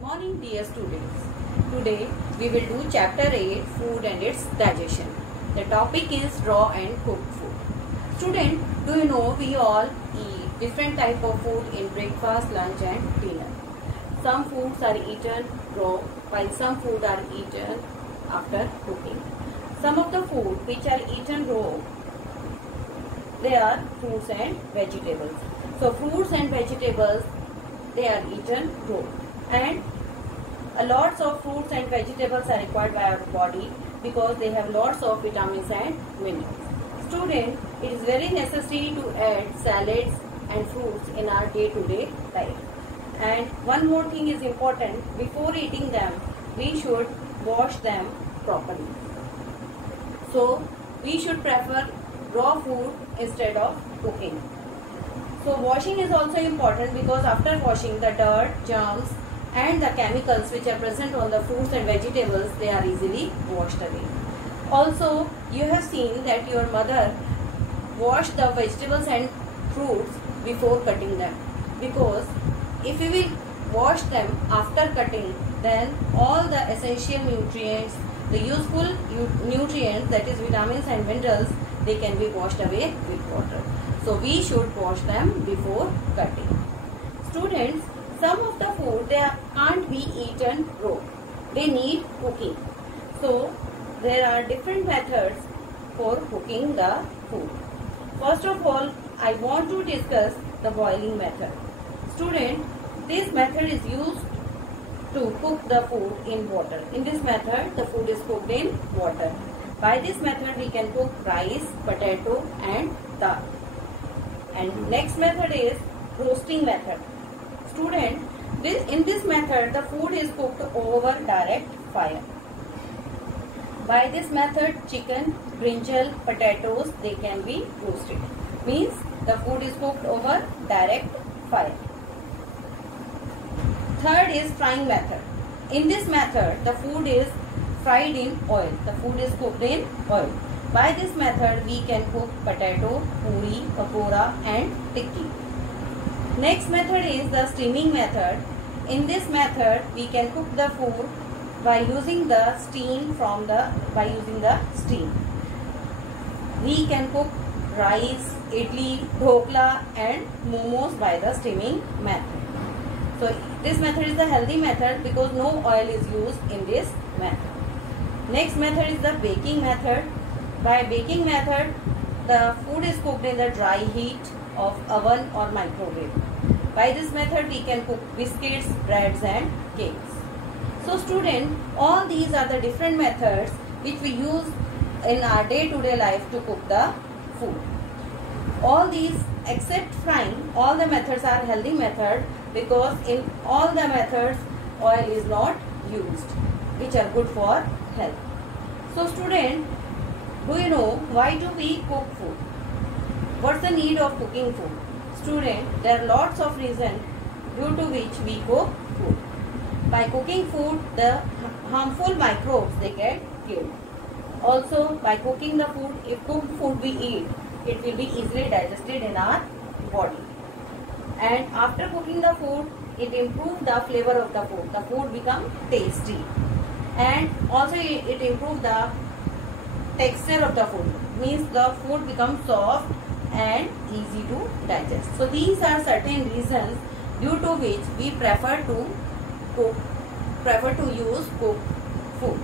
Good morning dear students. Today we will do chapter 8 food and its digestion. The topic is raw and cooked food. Student, do you know we all eat different type of food in breakfast, lunch and dinner. Some foods are eaten raw while some food are eaten after cooking. Some of the food which are eaten raw, they are fruits and vegetables. So fruits and vegetables, they are eaten raw, and lots of fruits and vegetables are required by our body because they have lots of vitamins and minerals. Student, it is very necessary to add salads and fruits in our day-to-day life. And one more thing is important, before eating them we should wash them properly. So we should prefer raw food instead of cooking. So washing is also important because after washing, the dirt, germs and the chemicals which are present on the fruits and vegetables, they are easily washed away. Also, you have seen that your mother washed the vegetables and fruits before cutting them, because if you will wash them after cutting, then all the essential nutrients, the useful nutrients, that is vitamins and minerals, they can be washed away with water. So we should wash them before cutting. Students, some of the food, they can't be eaten raw. They need cooking. So there are different methods for cooking the food. First of all, I want to discuss the boiling method. Student, this method is used to cook the food in water. In this method, the food is cooked in water. By this method, we can cook rice, potato and dal. And next method is roasting method. Student, in this method, the food is cooked over direct fire. By this method, chicken, brinjal, potatoes, they can be roasted. Means the food is cooked over direct fire. Third is frying method. In this method, the food is fried in oil. The food is cooked in oil. By this method, we can cook potato, puri, pakora and tikki. Next method is the steaming method. In this method, we can cook the food by using the steam steam. We can cook rice, idli, dhokla and momos by the steaming method. So this method is the healthy method because no oil is used in this method. Next method is the baking method. By baking method, the food is cooked in the dry heat of oven or microwave. By this method, we can cook biscuits, breads and cakes. So student, all these are the different methods which we use in our day-to-day life to cook the food. All these except frying, all the methods are healthy method because in all the methods, oil is not used, which are good for health. So student, do you know why do we cook food? What's the need of cooking food? Student, there are lots of reasons due to which we cook food. By cooking food, the harmful microbes, they get killed. Also, by cooking the food, if cooked food we eat, it will be easily digested in our body. And after cooking the food, it improves the flavor of the food. The food becomes tasty. And also it improves the texture of the food, means the food becomes soft and easy to digest. So these are certain reasons due to which we prefer to use cooked food.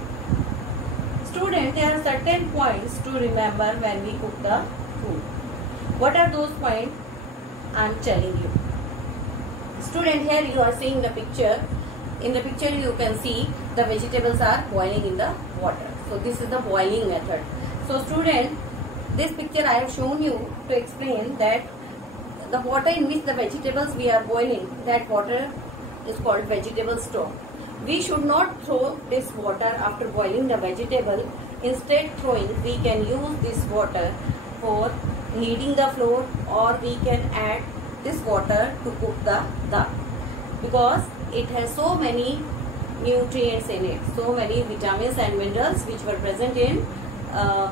Student, there are certain points to remember when we cook the food. What are those points? I am telling you. Student, here you are seeing the picture. In the picture you can see the vegetables are boiling in the water. So this is the boiling method. So student, this picture I have shown you to explain that the water in which the vegetables we are boiling, that water is called vegetable stock. We should not throw this water after boiling the vegetable. Instead we can use this water for kneading the flour, or we can add this water to cook the dal, because it has so many nutrients in it, so many vitamins and minerals which were present in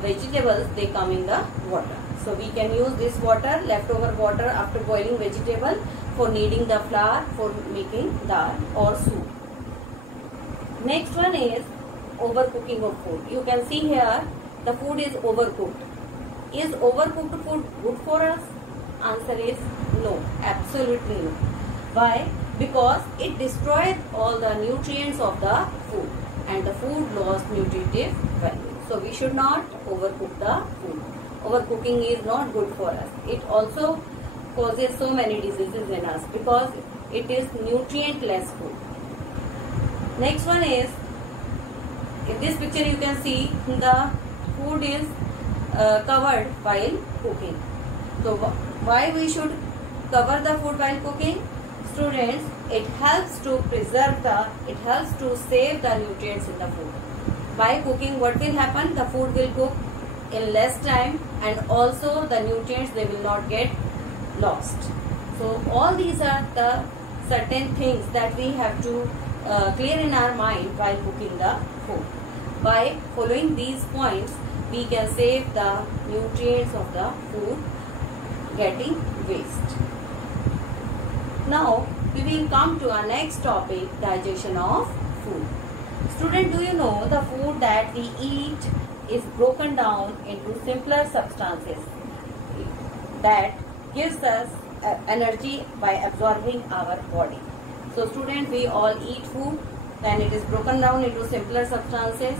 vegetables, they come in the water. So we can use this water, leftover water after boiling vegetable, for kneading the flour for making dal or soup. Next one is overcooking of food. You can see here the food is overcooked. Is overcooked food good for us? Answer is no, absolutely no. Why? Because it destroys all the nutrients of the food and the food lost nutritive value. So we should not overcook the food. Overcooking is not good for us. It also causes so many diseases in us because it is nutrient-less food. Next one is, in this picture you can see the food is covered while cooking. So why we should cover the food while cooking? Students, it helps to it helps to save the nutrients in the food. By cooking, what will happen? The food will cook in less time and also the nutrients, they will not get lost. So all these are the certain things that we have to clear in our mind while cooking the food. By following these points, we can save the nutrients of the food getting waste. Now we will come to our next topic, digestion of food. Student, do you know the food that we eat is broken down into simpler substances that gives us energy by absorbing our body. So student, we all eat food, then it is broken down into simpler substances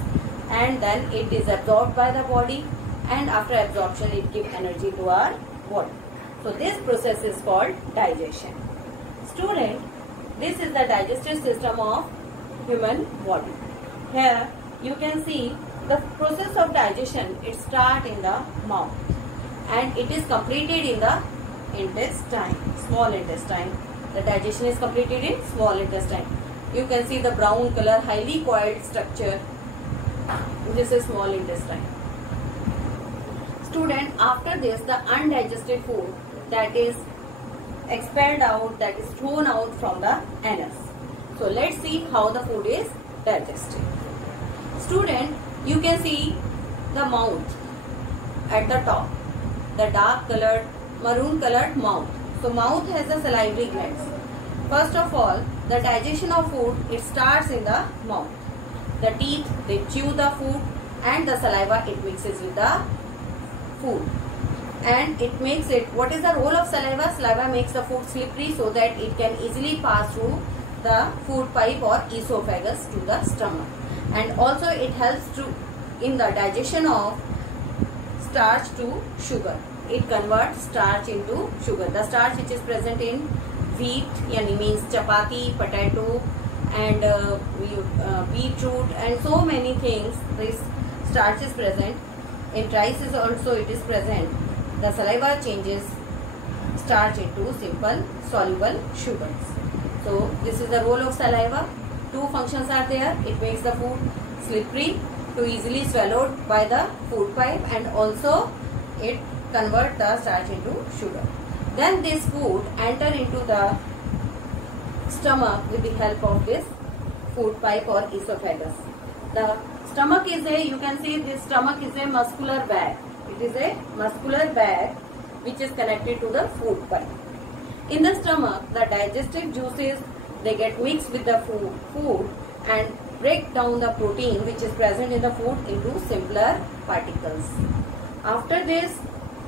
and then it is absorbed by the body, and after absorption it gives energy to our body. So this process is called digestion. Student, this is the digestive system of human body. Here you can see the process of digestion. It starts in the mouth and it is completed in the intestine, small intestine. The digestion is completed in small intestine. You can see the brown color, highly coiled structure. This is small intestine. Student, after this, the undigested food that is expelled out, that is thrown out from the anus. So let's see how the food is digested. Student, you can see the mouth at the top, the dark colored, maroon colored mouth. So mouth has the salivary glands. First of all, the digestion of food, it starts in the mouth. The teeth, they chew the food and the saliva, it mixes with the food. And it makes it, what is the role of saliva? Saliva makes the food slippery so that it can easily pass through the food pipe or esophagus to the stomach. And also it helps to in the digestion of starch to sugar. It converts starch into sugar. The starch which is present in wheat, yani means chapati, potato and beetroot and so many things, this starch is present. In rice is also it is present. The saliva changes starch into simple soluble sugars. So this is the role of saliva. Two functions are there. It makes the food slippery to easily swallowed by the food pipe and also it converts the starch into sugar. Then this food enter into the stomach with the help of this food pipe or esophagus. The stomach is a, you can see this stomach is a muscular bag. It is a muscular bag which is connected to the food pipe. In the stomach, the digestive juices, they get mixed with the food and break down the protein which is present in the food into simpler particles. After this,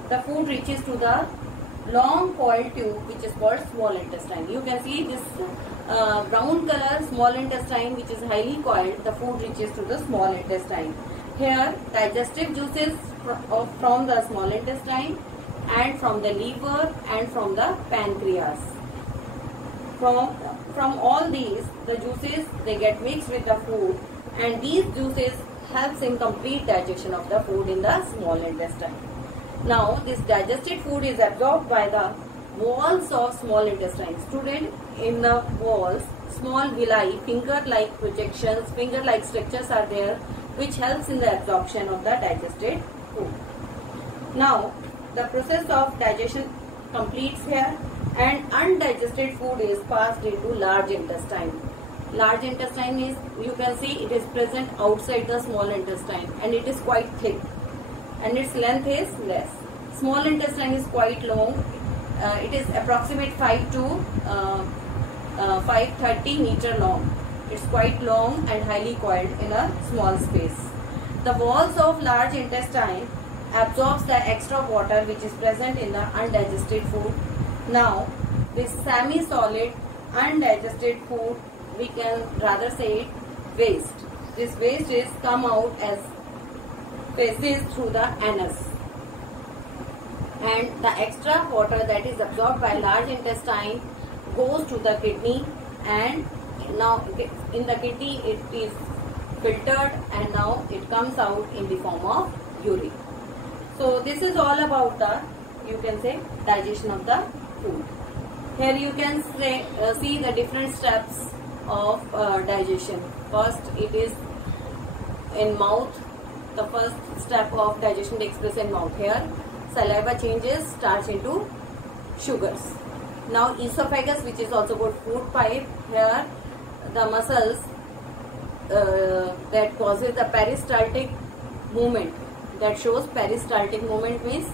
the food reaches to the long coiled tube which is called small intestine. You can see this brown color small intestine which is highly coiled. The food reaches to the small intestine. Here digestive juices from the small intestine and from the liver and from the pancreas. From all these, the juices, they get mixed with the food and these juices helps in complete digestion of the food in the small intestine. Now this digested food is absorbed by the walls of small intestine. Student, in the walls, small villi, finger-like projections, finger-like structures are there which helps in the absorption of the digested food. Now the process of digestion completes here and undigested food is passed into large intestine. Large intestine is, you can see it is present outside the small intestine and it is quite thick and its length is less. Small intestine is quite long. It is approximate 5 to 530 meter long It's quite long and highly coiled in a small space. The walls of large intestine absorbs the extra water which is present in the undigested food. Now, this semi-solid undigested food, we can rather say it waste. This waste is come out as feces through the anus. And the extra water that is absorbed by large intestine goes to the kidney, and now in the kidney it is filtered and now it comes out in the form of urine. So this is all about the, you can say, digestion of the food. Here you can see the different steps of digestion. First it is in mouth. The first step of digestion takes place in mouth. Here saliva changes, starts into sugars. Now esophagus, which is also called food pipe. Here the muscles that causes the peristaltic movement, that shows peristaltic movement means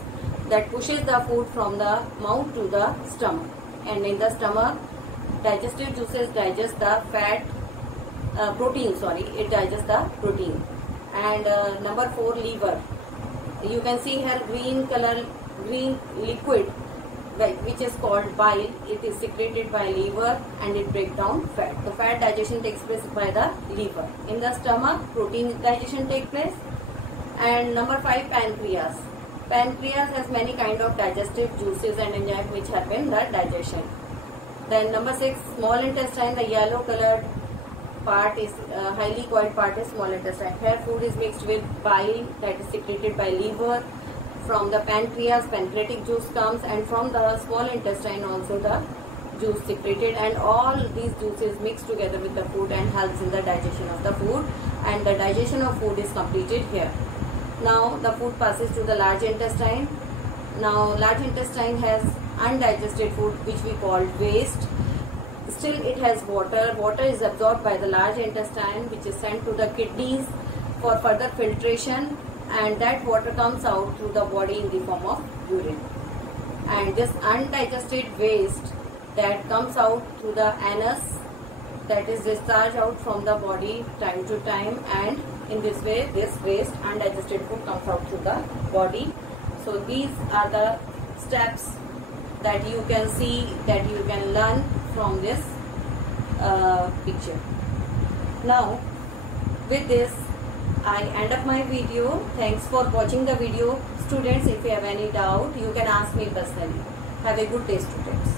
that pushes the food from the mouth to the stomach, and in the stomach digestive juices digest the protein, it digests the protein. And number 4, liver. You can see here green liquid which is called bile. It is secreted by liver and it breaks down fat. The fat digestion takes place by the liver. In the stomach, protein digestion takes place. And number 5, pancreas. Pancreas has many kind of digestive juices and enzymes which help in the digestion. Then number 6, small intestine. The yellow colored part is highly coiled part is small intestine. Here food is mixed with bile that is secreted by liver. From the pancreas, pancreatic juice comes, and from the small intestine also the juice secreted, and all these juices mix together with the food and helps in the digestion of the food, and the digestion of food is completed here. Now the food passes to the large intestine. Now large intestine has undigested food which we call waste. Still it has water. Water is absorbed by the large intestine which is sent to the kidneys for further filtration, and that water comes out through the body in the form of urine. And this undigested waste that comes out through the anus, that is discharged out from the body time to time, and in this way this waste undigested food comes out through the body. So these are the steps that you can see, that you can learn from this picture. Now with this I end up my video. Thanks for watching the video. Students, if you have any doubt, you can ask me personally. Have a good day, students.